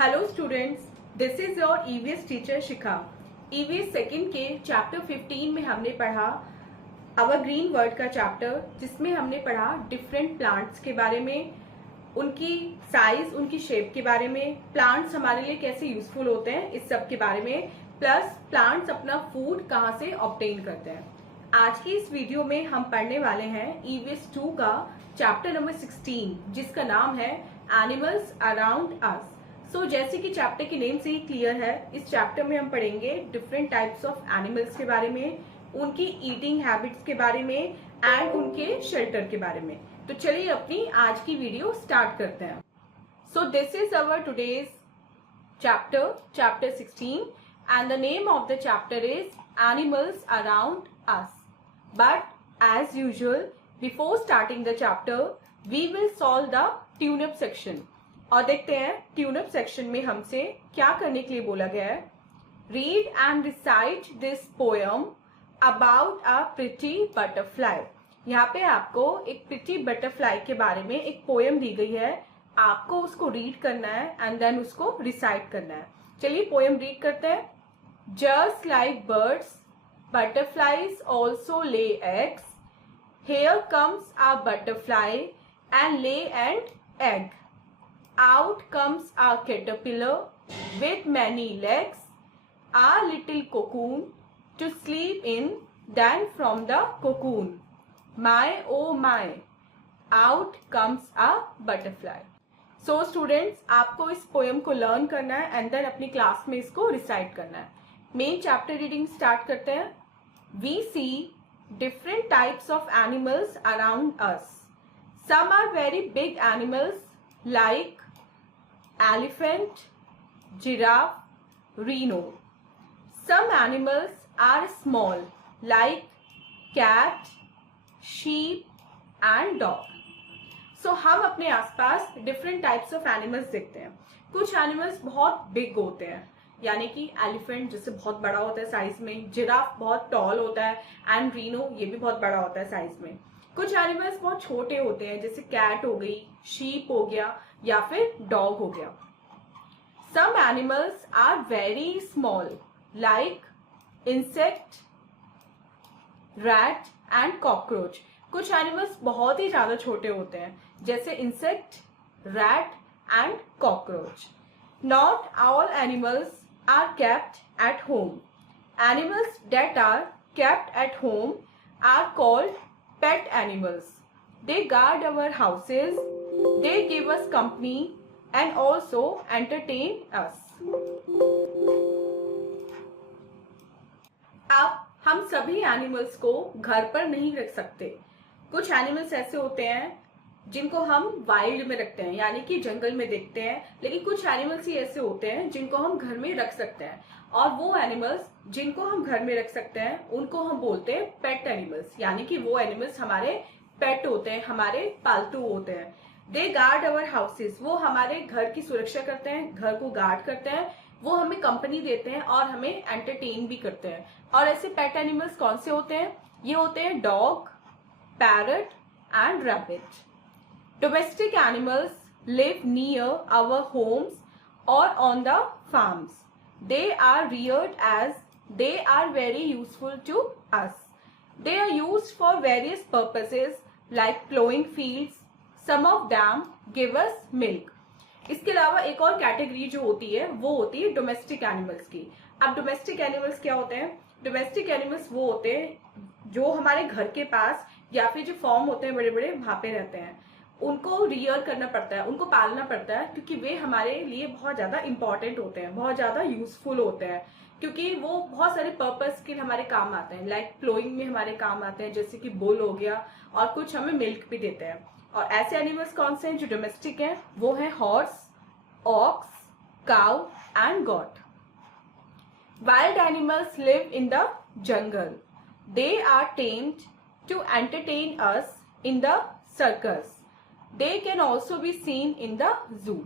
Hello students, this is your EVS teacher Shikha. EVS second के chapter 15 में हमने पढ़ा आवर ग्रीन वर्ल्ड का चैप्टर, जिसमें हमने पढ़ा डिफरेंट प्लांट्स के बारे में, उनकी साइज, उनकी शेप के बारे में, प्लांट्स हमारे लिए कैसे यूजफुल होते हैं इस सब के बारे में, प्लस प्लांट्स अपना फूड कहाँ से ऑब्टेन करते हैं। आज की इस वीडियो में हम पढ़ने वाले हैं ईवीएस 2 का चैप्टर नंबर 16, जिसका नाम है एनिमल्स अराउंड अस। सो जैसे कि चैप्टर के नेम से ही क्लियर है, इस चैप्टर में हम पढ़ेंगे डिफरेंट टाइप्स ऑफ एनिमल्स के बारे में, उनकी ईटिंग हैबिट्स के बारे में एंड उनके शेल्टर के बारे में। तो चलिए अपनी आज की वीडियो स्टार्ट करते हैं। So this is our today's chapter 16 and the name of the chapter is animals around us. But as usual before starting the chapter we will solve the tune up section. और देखते हैं tune up section में हमसे क्या करने के लिए बोला गया है। Read and recite this poem about a pretty butterfly. यहाँ पे आपको एक प्रिटी बटरफ्लाई के बारे में एक पोएम दी गई है, आपको उसको रीड करना है एंड देन उसको रिसाइट करना है। चलिए पोएम रीड करते हैं। Just like birds butterflies also lay eggs, here comes a butterfly and ले and egg. Out comes a caterpillar with many legs, a little cocoon to sleep in, then from the cocoon, my oh my, out comes a butterfly. So students, आपको इस poem को learn करना है and then अपनी class में इसको recite करना है। मेन चैप्टर रीडिंग स्टार्ट करते हैं। We see different types of animals around us. Some are very big animals like elephant, giraffe, rhino. Some animals are small like cat, sheep and dog. So हम अपने आसपास different types of animals देखते हैं। कुछ animals बहुत big होते हैं, यानी कि एलिफेंट जिससे बहुत बड़ा होता है साइज में, जिराफ बहुत टॉल होता है एंड रीनो ये भी बहुत बड़ा होता है साइज में। कुछ एनिमल्स बहुत छोटे होते हैं, जैसे कैट हो गई, शीप हो गया या फिर डॉग हो गया। Some animals are very small like insect, rat and cockroach. कुछ एनिमल्स बहुत ही ज्यादा छोटे होते हैं, जैसे insect, rat and cockroach. Not all animals are kept at home. Animals that are kept at home are called pet animals. They guard our houses, they give us company and also entertain us. अब हम सभी animals को घर पर नहीं रख सकते। कुछ एनिमल्स ऐसे होते हैं जिनको हम वाइल्ड में रखते हैं, यानी कि जंगल में देखते हैं, लेकिन कुछ एनिमल्स ही ऐसे होते हैं जिनको हम घर में रख सकते हैं। और वो एनिमल्स जिनको हम घर में रख सकते हैं उनको हम बोलते हैं पेट एनिमल्स, यानी कि वो एनिमल्स हमारे पेट होते हैं, हमारे पालतू होते हैं। दे गार्ड अवर हाउसेस, वो हमारे घर की सुरक्षा करते हैं, घर को गार्ड करते हैं, वो हमें कंपनी देते हैं और हमें एंटरटेन भी करते हैं। और ऐसे पेट एनिमल्स कौन से होते हैं? ये होते हैं dog, parrot and rabbit. Domestic animals live near our homes or on the farms. They are reared as they are very useful to us. They are used for various purposes like plowing fields. Some of them give us milk. इसके अलावा एक और category जो होती है वो होती है डोमेस्टिक एनिमल्स की। अब डोमेस्टिक एनिमल्स क्या होते हैं? डोमेस्टिक एनिमल्स वो होते हैं जो हमारे घर के पास या फिर जो फॉर्म होते हैं बड़े बड़े, वहां पे रहते हैं। उनको रियर करना पड़ता है, उनको पालना पड़ता है, क्योंकि वे हमारे लिए बहुत ज्यादा इंपॉर्टेंट होते हैं, बहुत ज्यादा यूजफुल होते हैं, क्योंकि वो बहुत सारे पर्पस के लिए हमारे काम आते हैं। लाइक प्लोइंग में हमारे काम आते हैं, जैसे कि बुल हो गया, और कुछ हमें मिल्क भी देते हैं। और ऐसे एनिमल्स कौन से हैं जो डोमेस्टिक हैं? वो है horse, ox, cow and goat. Wild animals live in the jungle. They are tamed to entertain us in the circus. They can also be seen in the zoo.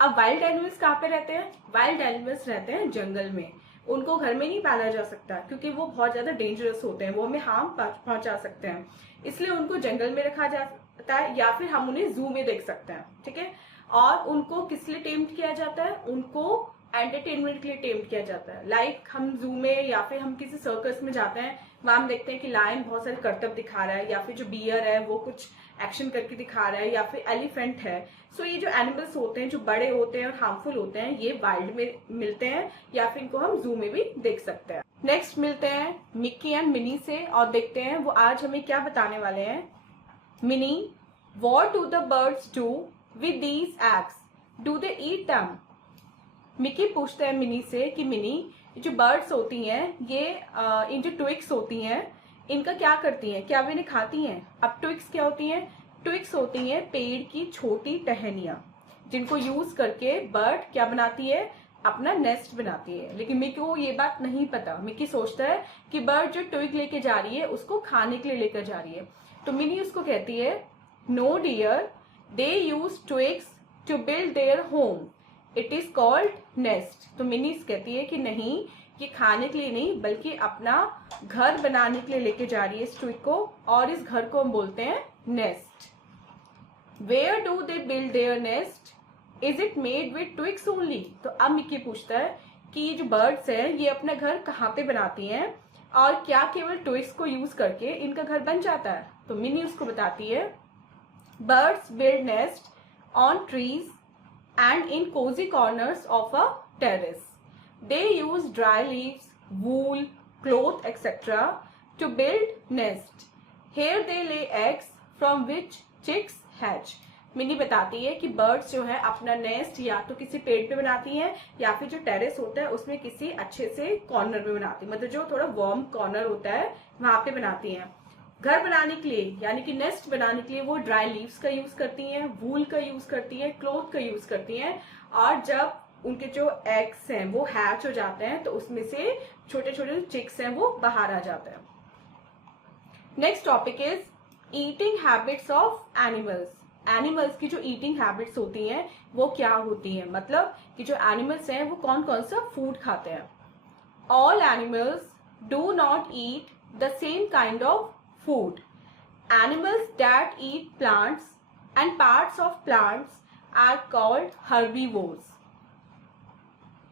अब वाइल्ड एनिमल्स कहाँ पे रहते हैं? Wild animals रहते हैं जंगल में। उनको घर में नहीं पाला जा सकता क्योंकि वो बहुत ज्यादा डेंजरस होते हैं, वो हमें हार्म पहुंचा सकते हैं, इसलिए उनको जंगल में रखा जाता है या फिर हम उन्हें जू में देख सकते हैं। ठीक है। और उनको किस लिए टेम्प्ट किया जाता है? उनको एंटरटेनमेंट के लिए टेम्प्ट किया जाता है। लाइक हम जू में या फिर हम किसी सर्कस में जाते हैं, वहां हम देखते हैं कि लायन बहुत सारे करतब दिखा रहा है, या फिर जो बियर है वो कुछ एक्शन करके दिखा रहा है, या फिर एलिफेंट है। सो ये जो एनिमल्स होते हैं जो बड़े होते हैं और हार्मफुल होते हैं, ये वाइल्ड में मिलते हैं या फिर इनको हम जू में भी देख सकते हैं। नेक्स्ट मिलते हैं मिक्की एंड मिनी से और देखते हैं वो आज हमें क्या बताने वाले हैं। Mini, what do the birds do with these eggs? Do they eat them? Mickey पूछते हैं मिनी से कि मिनी, जो बर्ड्स होती हैं ये इन जो ट्विक्स होती हैं इनका क्या करती हैं, क्या वे इन्हें खाती हैं? अब ट्विक्स क्या होती हैं? ट्विक्स होती हैं पेड़ की छोटी टहनियां, जिनको यूज करके बर्ड क्या बनाती है? अपना नेस्ट बनाती है। लेकिन मिक्की को ये बात नहीं पता। मिक्की सोचता है कि बर्ड जो ट्विग लेके जा रही है उसको खाने के लिए लेकर जा रही है। तो मिनी उसको कहती है, no dear, they use twigs to build their home, it is called nest. तो मिनी कहती है कि नहीं, ये खाने के लिए नहीं बल्कि अपना घर बनाने के लिए लेके जा रही है इस ट्विग को, और इस घर को हम बोलते हैं nest. Where do they build their nest? Is it made with twigs only? तो अब मिक्की पूछता है कि ये जो बर्ड्स हैं ये अपना घर कहाँ पे बनाती हैं और क्या केवल ट्विग्स को यूज करके इनका घर बन जाता है? तो मिनी उसको बताती है, birds build nest on trees and in cozy corners of a terrace. They use dry leaves, wool, cloth, etc. to build nest. Here they lay eggs from which chicks hatch. Mini बताती है कि birds जो है अपना nest या तो किसी पेड़ पे बनाती हैं या फिर जो टेरेस होता है उसमें किसी अच्छे से कॉर्नर पे बनाती है, मतलब जो थोड़ा वार्म कॉर्नर होता है वहां पे बनाती हैं। घर बनाने के लिए यानी कि नेस्ट बनाने के लिए वो ड्राई लीव्स का यूज करती हैं, वूल का यूज करती हैं, क्लोथ का यूज करती हैं, और जब उनके जो एग्स हैं वो हैच हो जाते हैं तो उसमें से छोटे छोटे चिक्स हैं वो बाहर आ जाते हैं। Next topic is eating habits of animals. Animals की जो ईटिंग हैबिट्स होती हैं वो क्या होती हैं, मतलब कि जो एनिमल्स हैं वो कौन कौन सा फूड खाते हैं। All animals do not eat the same kind of food. Animals that eat plants and parts of plants are called herbivores.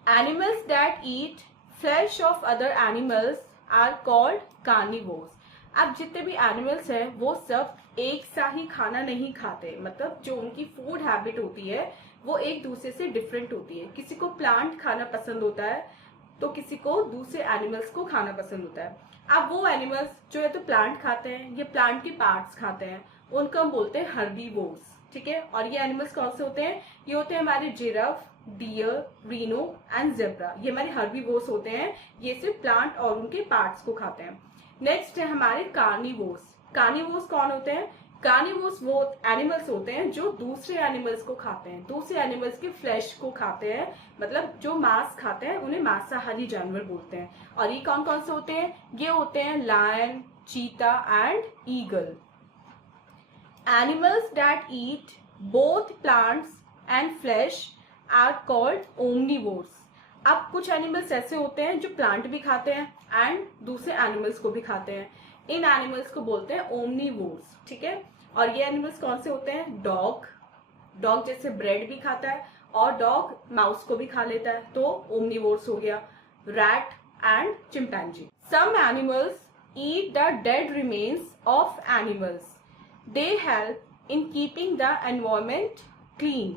Animals that eat flesh of other animals are called carnivores. अब जितने भी animals हैं वो सब एक सा ही खाना नहीं खाते, मतलब जो उनकी फूड हैबिट होती है वो एक दूसरे से डिफरेंट होती है। किसी को प्लांट खाना पसंद होता है तो किसी को दूसरे एनिमल्स को खाना पसंद होता है। अब वो एनिमल्स जो है तो प्लांट खाते हैं, ये प्लांट के पार्ट्स खाते हैं, उनको हम बोलते हैं हर्बीवोर्स, ठीक है। और ये एनिमल्स कौन से होते हैं? ये होते हैं हमारे giraffe, deer, rhino and zebra, ये हमारे हर्बीवोर्स होते हैं। ये सिर्फ प्लांट और उनके पार्ट्स को खाते हैं। नेक्स्ट है हमारे कार्निवोर्स। कार्निवोर्स कौन होते हैं? कार्निवोर्स वो एनिमल्स होते हैं जो दूसरे एनिमल्स को खाते हैं, दूसरे एनिमल्स के फ्लैश को खाते हैं, मतलब जो मांस खाते हैं उन्हें मांसाहारी जानवर बोलते हैं। और ये कौन कौन से होते हैं? ये होते हैं lion, cheetah and eagle. Animals that eat both plants and flesh are called omnivores. अब कुछ एनिमल्स ऐसे होते हैं जो प्लांट भी खाते हैं एंड दूसरे एनिमल्स को भी खाते हैं, इन एनिमल्स को बोलते हैं ओमनिवोर्स, ठीक है। और ये एनिमल्स कौन से होते हैं? डॉग, डॉग जैसे ब्रेड भी खाता है और डॉग माउस को भी खा लेता है, तो ओमनिवोर्स हो गया। Rat and chimpanzee. Some animals eat the dead remains of animals, they help in keeping the environment clean,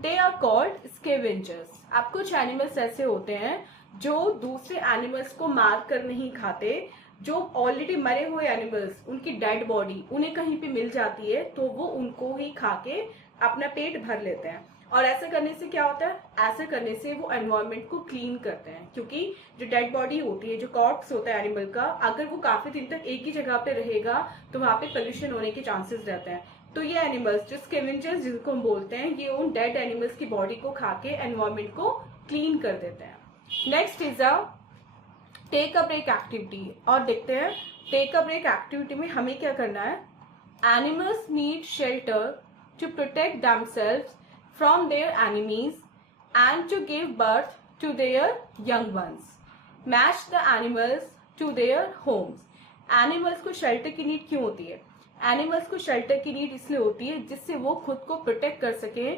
they are called scavengers. अब कुछ एनिमल्स ऐसे होते हैं जो दूसरे एनिमल्स को मार कर नहीं खाते, जो ऑलरेडी मरे हुए एनिमल्स, उनकी डेड बॉडी उन्हें कहीं पे मिल जाती है तो वो उनको ही खा के अपना पेट भर लेते हैं। और ऐसा करने से क्या होता है? ऐसा करने से वो एनवायरनमेंट को क्लीन करते हैं, क्योंकि जो डेड बॉडी होती है, जो कॉर्प्स होता है एनिमल का, अगर वो काफी दिन तक एक ही जगह पे रहेगा तो वहां पे पोल्यूशन होने के चांसेस रहते हैं। तो ये एनिमल्स जो स्कैवेंजर्स जिनको हम बोलते हैं, ये उन डेड एनिमल्स की बॉडी को खा के एनवायरनमेंट को क्लीन कर देते हैं। Next is a take a break activity. और देखते हैं टेक अ ब्रेक एक्टिविटी में हमें क्या करना है। Animals need shelter to protect themselves from their enemies and to give birth to their young ones. Match the animals to their homes. Animals को shelter की नीड क्यों होती है? एनिमल्स को शेल्टर की नीड इसलिए होती है जिससे वो खुद को प्रोटेक्ट कर सके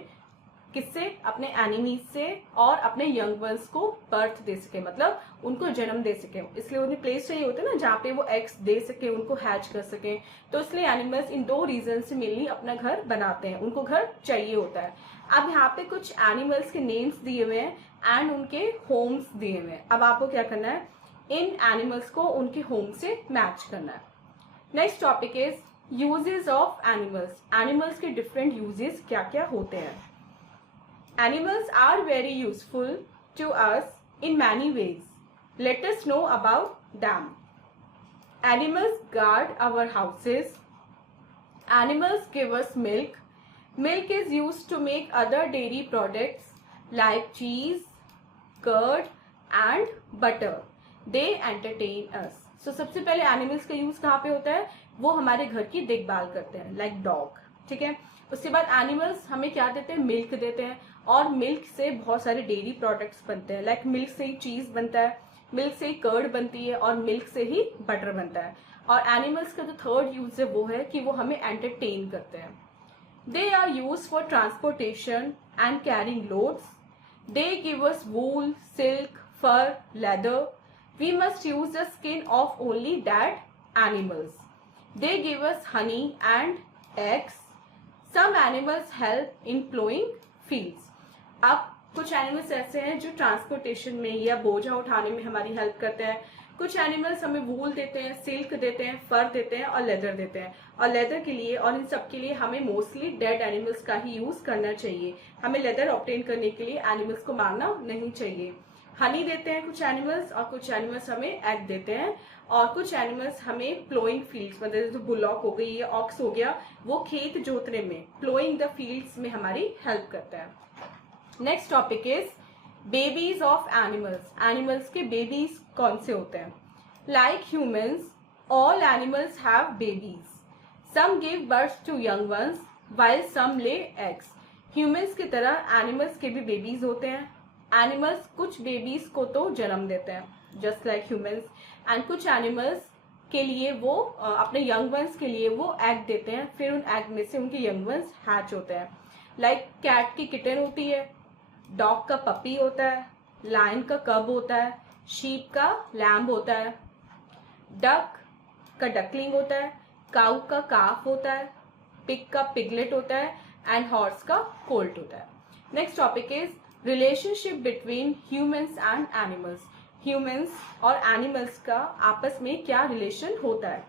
किससे? अपने एनिमीज से, और अपने यंग वंस को बर्थ दे सके, मतलब उनको जन्म दे सके। इसलिए उन्हें प्लेस चाहिए होता है ना जहाँ पे वो एग्स दे सके, उनको हैच कर सके। तो इसलिए एनिमल्स इन दो रीजन से मेनली अपना घर बनाते हैं, उनको घर चाहिए होता है। अब यहाँ पे कुछ एनिमल्स के नेम्स दिए हुए हैं एंड उनके होम्स दिए हुए हैं। अब आपको क्या करना है, इन एनिमल्स को उनके होम से मैच करना है। Next topic is uses of animals. Animals के डिफरेंट यूजेस क्या क्या होते हैं। Animals are very useful to us in many ways. Let us know about them. Animals guard our houses. Animals give us milk. Milk is used to make other dairy products like cheese, curd and butter. They entertain us. So सबसे पहले animals का use कहाँ पे होता है, वो हमारे घर की देखभाल करते हैं, लाइक डॉग, ठीक है। उसके बाद एनिमल्स हमें क्या देते हैं, मिल्क देते हैं, और मिल्क से बहुत सारे डेयरी प्रोडक्ट्स बनते हैं, लाइक मिल्क से ही चीज बनता है, मिल्क से ही कर्ड बनती है, और मिल्क से ही बटर बनता है। और एनिमल्स का जो थर्ड यूज है वो है कि वो हमें एंटरटेन करते हैं। They are used for transportation and carrying loads. They give us wool, silk, fur, leather. We must use the skin of only that animals. They give us honey and eggs. Some animals help in plowing fields. अब कुछ animals ऐसे हैं जो transportation में या बोझा उठाने में हमारी हेल्प करते हैं। कुछ एनिमल्स हमें वूल देते हैं, सिल्क देते हैं, फर देते हैं और लेदर देते हैं। और लेदर के लिए और इन सब के लिए हमें मोस्टली डेड एनिमल्स का ही यूज करना चाहिए। हमें लेदर ऑब्टेन करने के लिए एनिमल्स को मारना नहीं चाहिए। हनी देते हैं कुछ एनिमल्स, और कुछ एनिमल्स हमें एग देते हैं, और कुछ एनिमल्स हमें प्लोइंग फील्ड्स, मतलब जैसे बुलॉक हो गई या ऑक्स हो गया, वो खेत जोतने में, प्लोइंग द फील्ड्स में हमारी हेल्प करता है। Next topic is babies of animals. Animals के बेबीज कौन से होते हैं? Like humans, all animals have babies. Some give birth to young ones while some lay eggs. Humans की तरह एनिमल्स के भी बेबीज होते हैं। एनिमल्स कुछ बेबीज को तो जन्म देते हैं जस्ट लाइक ह्यूमंस, एंड कुछ एनिमल्स के लिए वो अपने यंग वंस के लिए वो एग देते हैं, फिर उन एग में से उनके यंग वंस हैच होते हैं। लाइक कैट की किटन होती है, डॉग का पपी होता है, लायन का कब होता है, शीप का लैम्ब होता है, डक का डकलिंग होता है, काउ का काफ होता है, पिग का पिगलेट होता है, एंड हॉर्स का कोल्ट होता है। Next topic is relationship between humans and animals. Humans और एनिमल्स का आपस में क्या रिलेशन होता है?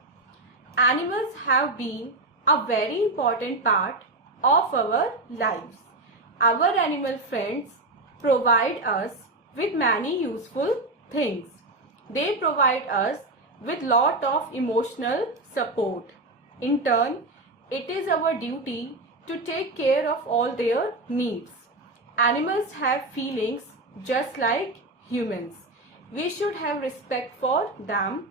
Animals have been a very important part of our lives. Our animal friends provide us with many useful things. They provide us with lot of emotional support. In turn, it is our duty to take care of all their needs. Animals have feelings just like humans. We should have respect for them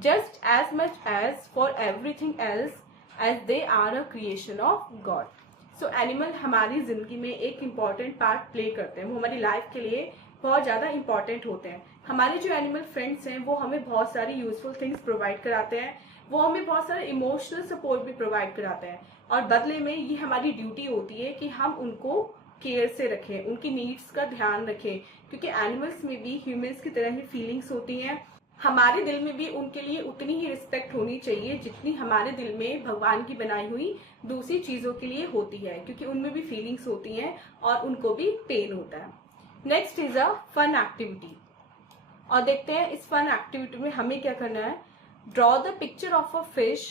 just as much as for everything else, as they are a creation of God. So animal हमारी जिंदगी में एक important part play करते हैं, वो हमारी life के लिए बहुत ज़्यादा इंपॉर्टेंट होते हैं। हमारे जो एनिमल फ्रेंड्स हैं वो हमें बहुत सारी यूजफुल थिंग्स प्रोवाइड कराते हैं, वो हमें बहुत सारे इमोशनल सपोर्ट भी प्रोवाइड कराते हैं, और बदले में ये हमारी ड्यूटी होती है कि हम उनको केयर से रखें, उनकी नीड्स का ध्यान रखें, क्योंकि एनिमल्स में भी ह्यूमंस की तरह ही फीलिंग्स होती हैं। हमारे दिल में भी उनके लिए उतनी ही रिस्पेक्ट होनी चाहिए जितनी हमारे दिल में भगवान की बनाई हुई दूसरी चीजों के लिए होती है, क्योंकि उनमें भी फीलिंग्स होती हैं और उनको भी पेन होता है। Next is a fun activity, और देखते हैं इस फन एक्टिविटी में हमें क्या करना है। Draw the picture of a fish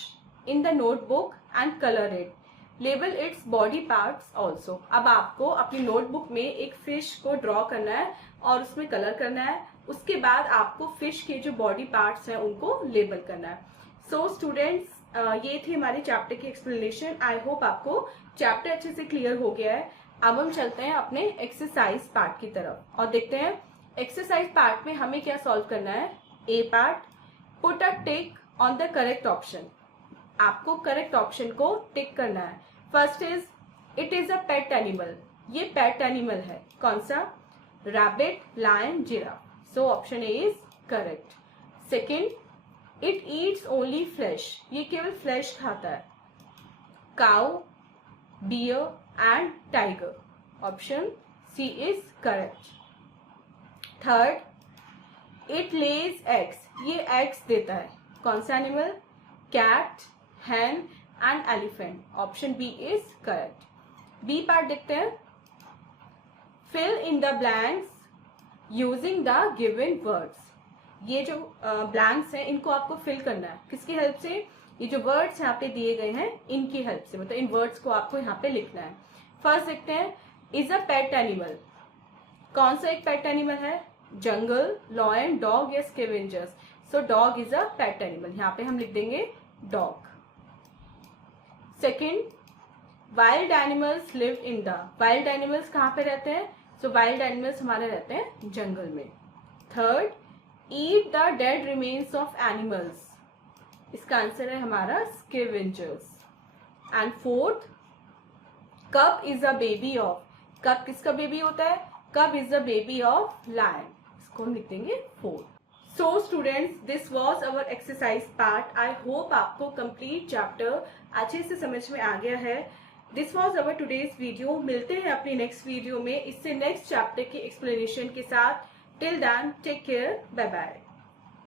in the notebook and colour it. Label its body parts also. अब आपको अपनी नोटबुक में एक फिश को ड्रॉ करना है और उसमें कलर करना है। उसके बाद आपको फिश के जो बॉडी पार्ट्स हैं उनको लेबल करना है। सो स्टूडेंट्स, ये थी हमारे चैप्टर की एक्सप्लेनेशन। आई होप आपको चैप्टर अच्छे से क्लियर हो गया है। अब हम चलते हैं अपने एक्सरसाइज पार्ट की तरफ और देखते हैं एक्सरसाइज पार्ट में हमें क्या सॉल्व करना है। A part, put a tick on the correct option. आपको करेक्ट ऑप्शन को टिक करना है। First is it is a pet animal. ये पेट एनिमल है। कौन सा? Rabbit, lion, giraffe. So option A is correct. Second, it eats only flesh. ये केवल फ्लैश खाता है। Cow, bear and tiger. Option C is correct. Third, it lays eggs, ये eggs देता है, कौन सा animal? Cat, hen and elephant, option B is correct. B part देखते हैं, fill in the blanks using the given words. ये जो blanks हैं इनको आपको फिल करना है, किसकी हेल्प से? ये जो वर्ड्स यहाँ पे दिए गए हैं इनकी हेल्प से, मतलब इन वर्ड्स को आपको यहाँ पे लिखना है। फर्स्ट देखते हैं, इज अ पेट एनिमल, कौन सा एक पेट एनिमल है? जंगल, लॉयन, डॉग या scavengers? So dog is a pet animal, यहाँ पे हम लिख देंगे dog. Second, wild animals live in the, wild animals कहाँ पे रहते हैं? सो वाइल्ड एनिमल्स हमारे रहते हैं जंगल में। Third, eat the dead remains of animals, इसका आंसर है हमारा scavengers. And fourth, cub is a baby of, cub किसका बेबी होता है? Cub is the baby of lion, इसको हम लिख देंगे 4। So students, this was our exercise part. I hope आपको कंप्लीट चैप्टर अच्छे से समझ में आ गया है। This was our today's video. मिलते हैं अपनी नेक्स्ट वीडियो में इससे नेक्स्ट चैप्टर की एक्सप्लेनेशन के साथ। Till then take care, bye bye.